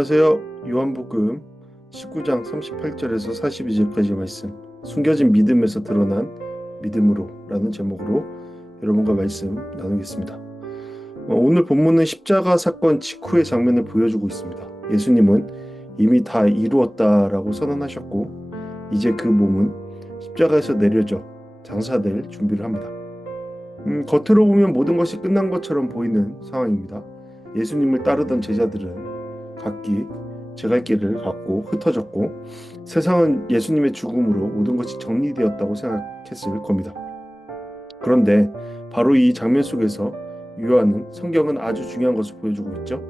안녕하세요. 요한복음 19장 38절에서 42절까지 말씀, 숨겨진 믿음에서 드러난 믿음으로 라는 제목으로 여러분과 말씀 나누겠습니다. 오늘 본문은 십자가 사건 직후의 장면을 보여주고 있습니다. 예수님은 이미 다 이루었다라고 선언하셨고 이제 그 몸은 십자가에서 내려져 장사될 준비를 합니다. 겉으로 보면 모든 것이 끝난 것처럼 보이는 상황입니다. 예수님을 따르던 제자들은 각기 제갈 길을 갖고 흩어졌고 세상은 예수님의 죽음으로 모든 것이 정리되었다고 생각했을 겁니다. 그런데 바로 이 장면 속에서 요한은 성경은 아주 중요한 것을 보여주고 있죠.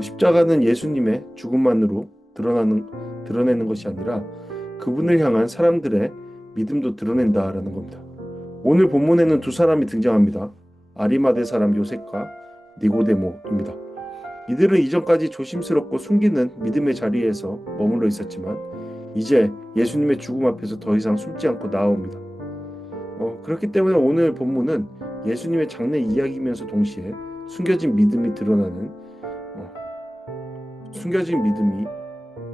십자가는 예수님의 죽음만으로 드러내는 것이 아니라 그분을 향한 사람들의 믿음도 드러낸다라는 겁니다. 오늘 본문에는 두 사람이 등장합니다. 아리마대 사람 요셉과 니고데모입니다. 이들은 이전까지 조심스럽고 숨기는 믿음의 자리에서 머물러 있었지만 이제 예수님의 죽음 앞에서 더 이상 숨지 않고 나옵니다. 그렇기 때문에 오늘 본문은 예수님의 장래 이야기이면서 동시에 숨겨진 믿음이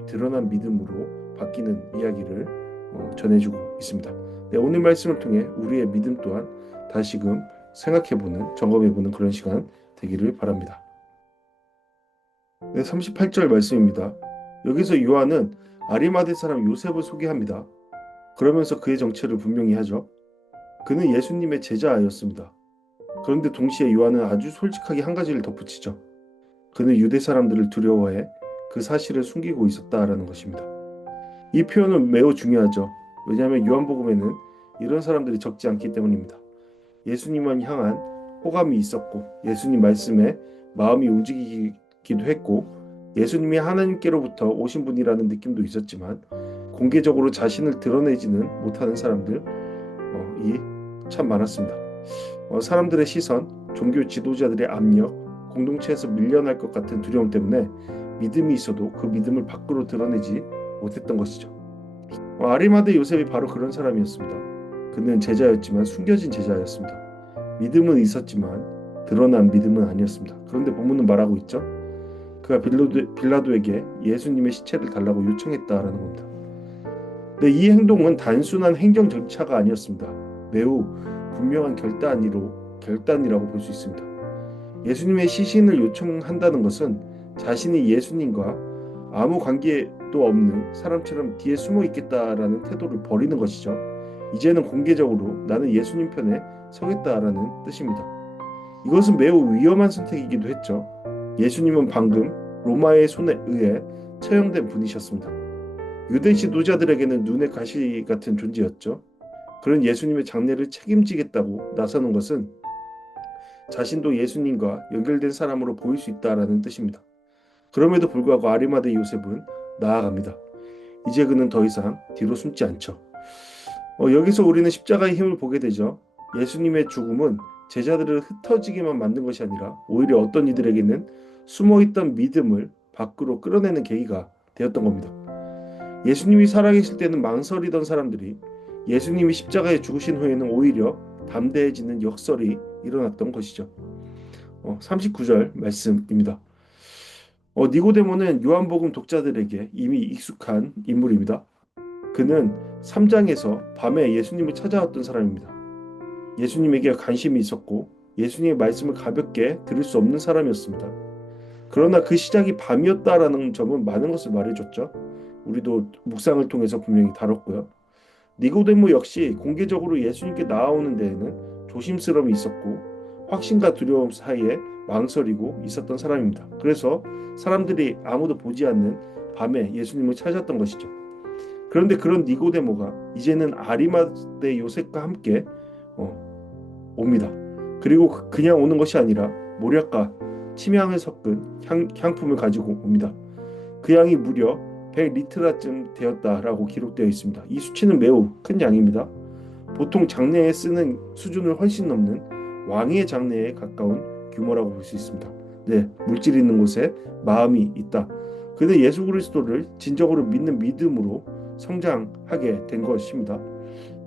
드러난 믿음으로 바뀌는 이야기를 전해주고 있습니다. 네, 오늘 말씀을 통해 우리의 믿음 또한 다시금 생각해보는, 점검해보는 그런 시간 되기를 바랍니다. 네, 38절 말씀입니다. 여기서 요한은 아리마대 사람 요셉을 소개합니다. 그러면서 그의 정체를 분명히 하죠. 그는 예수님의 제자였습니다. 그런데 동시에 요한은 아주 솔직하게 한 가지를 덧붙이죠. 그는 유대 사람들을 두려워해 그 사실을 숨기고 있었다라는 것입니다. 이 표현은 매우 중요하죠. 왜냐하면 요한복음에는 이런 사람들이 적지 않기 때문입니다. 예수님을 향한 호감이 있었고 예수님 말씀에 마음이 움직이기도 했고 예수님이 하나님께로부터 오신 분이라는 느낌도 있었지만 공개적으로 자신을 드러내지는 못하는 사람들이 참 많았습니다. 사람들의 시선, 종교 지도자들의 압력, 공동체에서 밀려날 것 같은 두려움 때문에 믿음이 있어도 그 믿음을 밖으로 드러내지 못했던 것이죠. 아리마대 요셉이 바로 그런 사람이었습니다. 그는 제자였지만 숨겨진 제자였습니다. 믿음은 있었지만 드러난 믿음은 아니었습니다. 그런데 본문은 말하고 있죠. 그가 빌라도에게 예수님의 시체를 달라고 요청했다라는 겁니다. 근데 이 행동은 단순한 행정 절차가 아니었습니다. 매우 분명한 결단이라고 볼 수 있습니다. 예수님의 시신을 요청한다는 것은 자신이 예수님과 아무 관계도 없는 사람처럼 뒤에 숨어 있겠다라는 태도를 버리는 것이죠. 이제는 공개적으로 나는 예수님 편에 서겠다라는 뜻입니다. 이것은 매우 위험한 선택이기도 했죠. 예수님은 방금 로마의 손에 의해 처형된 분이셨습니다. 유대 지도자들에게는 눈의 가시 같은 존재였죠. 그런 예수님의 장례를 책임지겠다고 나서는 것은 자신도 예수님과 연결된 사람으로 보일 수 있다라는 뜻입니다. 그럼에도 불구하고 아리마대 요셉은 나아갑니다. 이제 그는 더 이상 뒤로 숨지 않죠. 여기서 우리는 십자가의 힘을 보게 되죠. 예수님의 죽음은 제자들을 흩어지게만 만든 것이 아니라 오히려 어떤 이들에게는 숨어있던 믿음을 밖으로 끌어내는 계기가 되었던 겁니다. 예수님이 살아계실 때는 망설이던 사람들이 예수님이 십자가에 죽으신 후에는 오히려 담대해지는 역설이 일어났던 것이죠. 39절 말씀입니다. 니고데모는 요한복음 독자들에게 이미 익숙한 인물입니다. 그는 3장에서 밤에 예수님을 찾아왔던 사람입니다. 예수님에게 관심이 있었고 예수님의 말씀을 가볍게 들을 수 없는 사람이었습니다. 그러나 그 시작이 밤이었다라는 점은 많은 것을 말해줬죠. 우리도 묵상을 통해서 분명히 다뤘고요. 니고데모 역시 공개적으로 예수님께 나아오는 데에는 조심스러움이 있었고 확신과 두려움 사이에 망설이고 있었던 사람입니다. 그래서 사람들이 아무도 보지 않는 밤에 예수님을 찾았던 것이죠. 그런데 그런 니고데모가 이제는 아리마대 요셉과 함께 옵니다. 그리고 그냥 오는 것이 아니라 모략과 침향을 섞은 향품을 가지고 옵니다. 그 양이 무려 100리트라쯤 되었다라고 기록되어 있습니다. 이 수치는 매우 큰 양입니다. 보통 장례에 쓰는 수준을 훨씬 넘는 왕의 장례에 가까운 규모라고 볼 수 있습니다. 네, 물질이 있는 곳에 마음이 있다. 그는 예수 그리스도를 진정으로 믿는 믿음으로 성장하게 된 것입니다.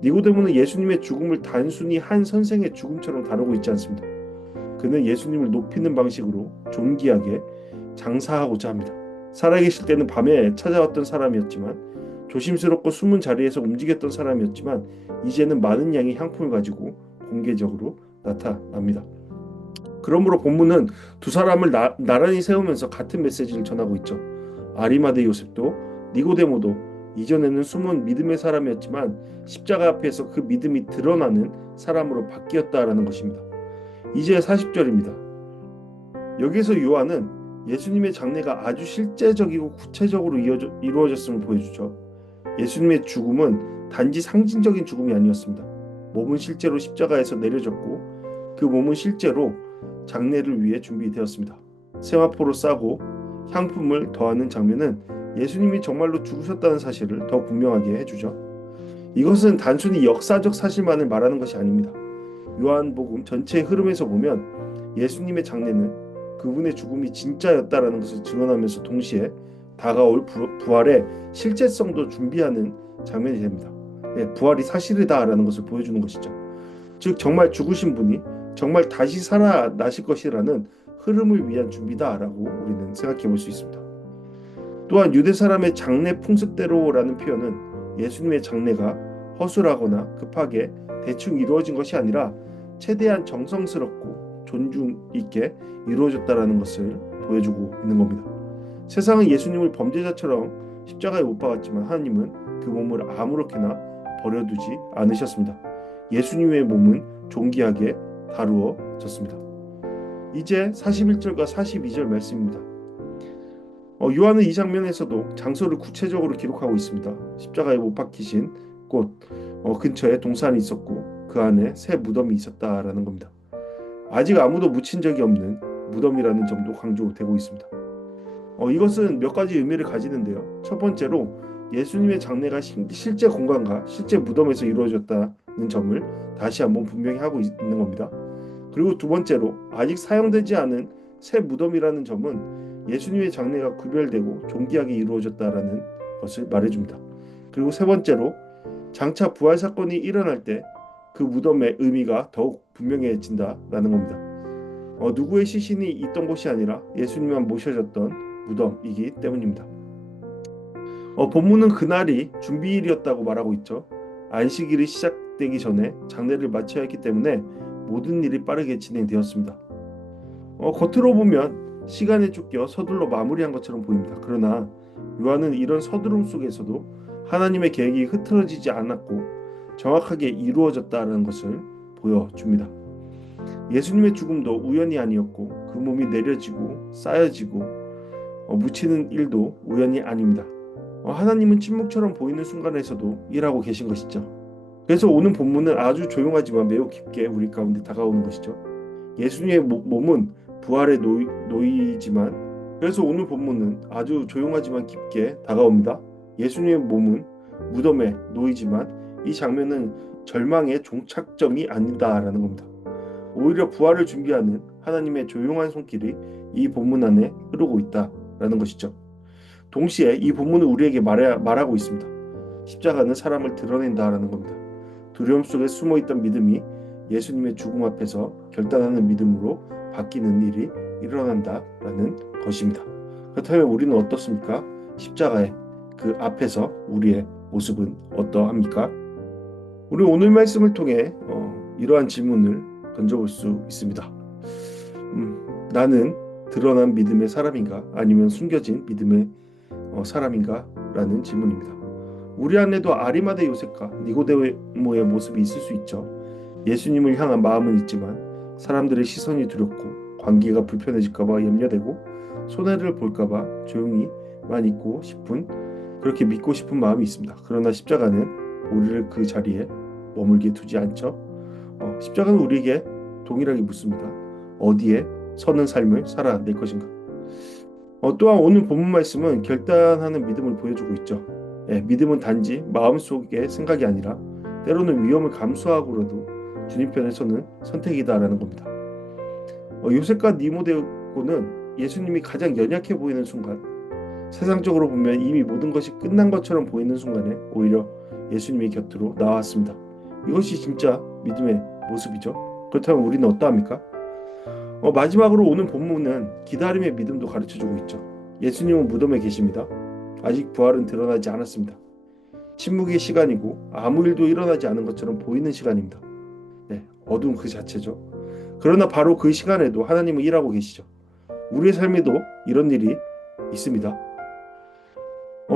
니고데모는 예수님의 죽음을 단순히 한 선생의 죽음처럼 다루고 있지 않습니다. 그는 예수님을 높이는 방식으로 존귀하게 장사하고자 합니다. 살아계실 때는 밤에 찾아왔던 사람이었지만 조심스럽고 숨은 자리에서 움직였던 사람이었지만 이제는 많은 양의 향품을 가지고 공개적으로 나타납니다. 그러므로 본문은 두 사람을 나란히 세우면서 같은 메시지를 전하고 있죠. 아리마대 요셉도 니고데모도 이전에는 숨은 믿음의 사람이었지만 십자가 앞에서 그 믿음이 드러나는 사람으로 바뀌었다라는 것입니다. 이제 40절입니다. 여기에서 요한은 예수님의 장례가 아주 실제적이고 구체적으로 이루어졌음을 보여주죠. 예수님의 죽음은 단지 상징적인 죽음이 아니었습니다. 몸은 실제로 십자가에서 내려졌고 그 몸은 실제로 장례를 위해 준비되었습니다. 세마포로 싸고 향품을 더하는 장면은 예수님이 정말로 죽으셨다는 사실을 더 분명하게 해주죠. 이것은 단순히 역사적 사실만을 말하는 것이 아닙니다. 요한복음 전체의 흐름에서 보면 예수님의 장례는 그분의 죽음이 진짜였다라는 것을 증언하면서 동시에 다가올 부활의 실제성도 준비하는 장면이 됩니다. 부활이 사실이다라는 것을 보여주는 것이죠. 즉 정말 죽으신 분이 정말 다시 살아나실 것이라는 흐름을 위한 준비다라고 우리는 생각해 볼 수 있습니다. 또한 유대 사람의 장례 풍습대로라는 표현은 예수님의 장례가 허술하거나 급하게 대충 이루어진 것이 아니라 최대한 정성스럽고 존중 있게 이루어졌다라는 것을 보여주고 있는 겁니다. 세상은 예수님을 범죄자처럼 십자가에 못 박았지만 하나님은 그 몸을 아무렇게나 버려두지 않으셨습니다. 예수님의 몸은 존귀하게 다루어졌습니다. 이제 41절과 42절 말씀입니다. 요한은 이 장면에서도 장소를 구체적으로 기록하고 있습니다. 십자가에 못 박히신 곳 근처에 동산이 있었고 그 안에 새 무덤이 있었다라는 겁니다. 아직 아무도 묻힌 적이 없는 무덤이라는 점도 강조되고 있습니다. 이것은 몇 가지 의미를 가지는데요. 첫 번째로 예수님의 장례가 실제 공간과 실제 무덤에서 이루어졌다는 점을 다시 한번 분명히 하고 있는 겁니다. 그리고 두 번째로 아직 사용되지 않은 새 무덤이라는 점은 예수님의 장례가 구별되고 존귀하게 이루어졌다라는 것을 말해줍니다. 그리고 세 번째로 장차 부활 사건이 일어날 때 그 무덤의 의미가 더욱 분명해진다라는 겁니다. 누구의 시신이 있던 곳이 아니라 예수님만 모셔졌던 무덤이기 때문입니다. 본문은 그날이 준비일이었다고 말하고 있죠. 안식일이 시작되기 전에 장례를 마쳐야 했기 때문에 모든 일이 빠르게 진행되었습니다. 겉으로 보면 시간에 쫓겨 서둘러 마무리한 것처럼 보입니다. 그러나 요한은 이런 서두름 속에서도 하나님의 계획이 흐트러지지 않았고 정확하게 이루어졌다는 것을 보여줍니다. 예수님의 죽음도 우연이 아니었고 그 몸이 내려지고 쌓여지고 묻히는 일도 우연이 아닙니다. 하나님은 침묵처럼 보이는 순간에서도 일하고 계신 것이죠. 그래서 오늘 본문은 아주 조용하지만 매우 깊게 우리 가운데 다가오는 것이죠. 예수님의 몸은 부활에 놓이지만 그래서 오늘 본문은 아주 조용하지만 깊게 다가옵니다. 예수님의 몸은 무덤에 놓이지만 이 장면은 절망의 종착점이 아니다라는 겁니다. 오히려 부활을 준비하는 하나님의 조용한 손길이 이 본문 안에 흐르고 있다라는 것이죠. 동시에 이 본문은 우리에게 말하고 있습니다. 십자가는 사람을 드러낸다라는 겁니다. 두려움 속에 숨어있던 믿음이 예수님의 죽음 앞에서 결단하는 믿음으로 바뀌는 일이 일어난다라는 것입니다. 그렇다면 우리는 어떻습니까? 십자가의 그 앞에서 우리의 모습은 어떠합니까? 우리 오늘 말씀을 통해 이러한 질문을 던져볼 수 있습니다. 나는 드러난 믿음의 사람인가 아니면 숨겨진 믿음의 사람인가? 라는 질문입니다. 우리 안에도 아리마대 요셉과 니고데모의 모습이 있을 수 있죠. 예수님을 향한 마음은 있지만 사람들의 시선이 두렵고 관계가 불편해질까봐 염려되고 손해를 볼까봐 조용히만 있고 싶은 그렇게 믿고 싶은 마음이 있습니다. 그러나 십자가는 우리를 그 자리에 머물게 두지 않죠. 십자가는 우리에게 동일하게 묻습니다. 어디에 서는 삶을 살아낼 것인가? 또한 오늘 본문 말씀은 결단하는 믿음을 보여주고 있죠. 믿음은 단지 마음속의 생각이 아니라 때로는 위험을 감수하고라도 주님 편에 서는 선택이다라는 겁니다. 요셉과 니고데모는 예수님이 가장 연약해 보이는 순간, 세상적으로 보면 이미 모든 것이 끝난 것처럼 보이는 순간에 오히려 예수님의 곁으로 나왔습니다. 이것이 진짜 믿음의 모습이죠. 그렇다면 우리는 어떠합니까? 마지막으로 오는 본문은 기다림의 믿음도 가르쳐주고 있죠. 예수님은 무덤에 계십니다. 아직 부활은 드러나지 않았습니다. 침묵의 시간이고 아무 일도 일어나지 않은 것처럼 보이는 시간입니다. 네, 어두운 그 자체죠. 그러나 바로 그 시간에도 하나님은 일하고 계시죠. 우리의 삶에도 이런 일이 있습니다.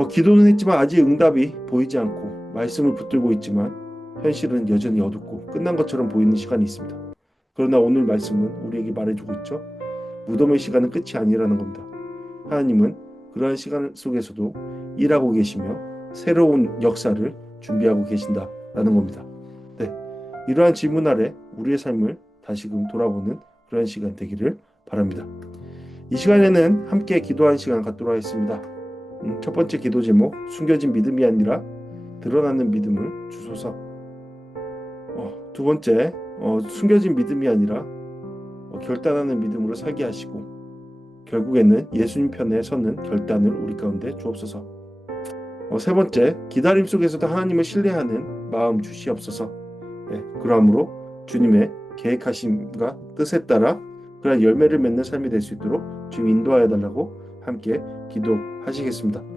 기도는 했지만 아직 응답이 보이지 않고 말씀을 붙들고 있지만 현실은 여전히 어둡고 끝난 것처럼 보이는 시간이 있습니다. 그러나 오늘 말씀은 우리에게 말해주고 있죠. 무덤의 시간은 끝이 아니라는 겁니다. 하나님은 그러한 시간 속에서도 일하고 계시며 새로운 역사를 준비하고 계신다라는 겁니다. 네, 이러한 질문 아래 우리의 삶을 다시금 돌아보는 그런 시간 되기를 바랍니다. 이 시간에는 함께 기도하는 시간 갖도록 하겠습니다. 첫 번째 기도 제목, 숨겨진 믿음이 아니라 드러나는 믿음을 주소서. 두 번째, 숨겨진 믿음이 아니라 결단하는 믿음으로 살게 하시고 결국에는 예수님 편에 서는 결단을 우리 가운데 주옵소서. 세 번째, 기다림 속에서도 하나님을 신뢰하는 마음 주시옵소서. 네, 그러므로 주님의 계획하심과 뜻에 따라 그런 열매를 맺는 삶이 될 수 있도록 주님 인도하여 달라고 함께 기도하시겠습니다.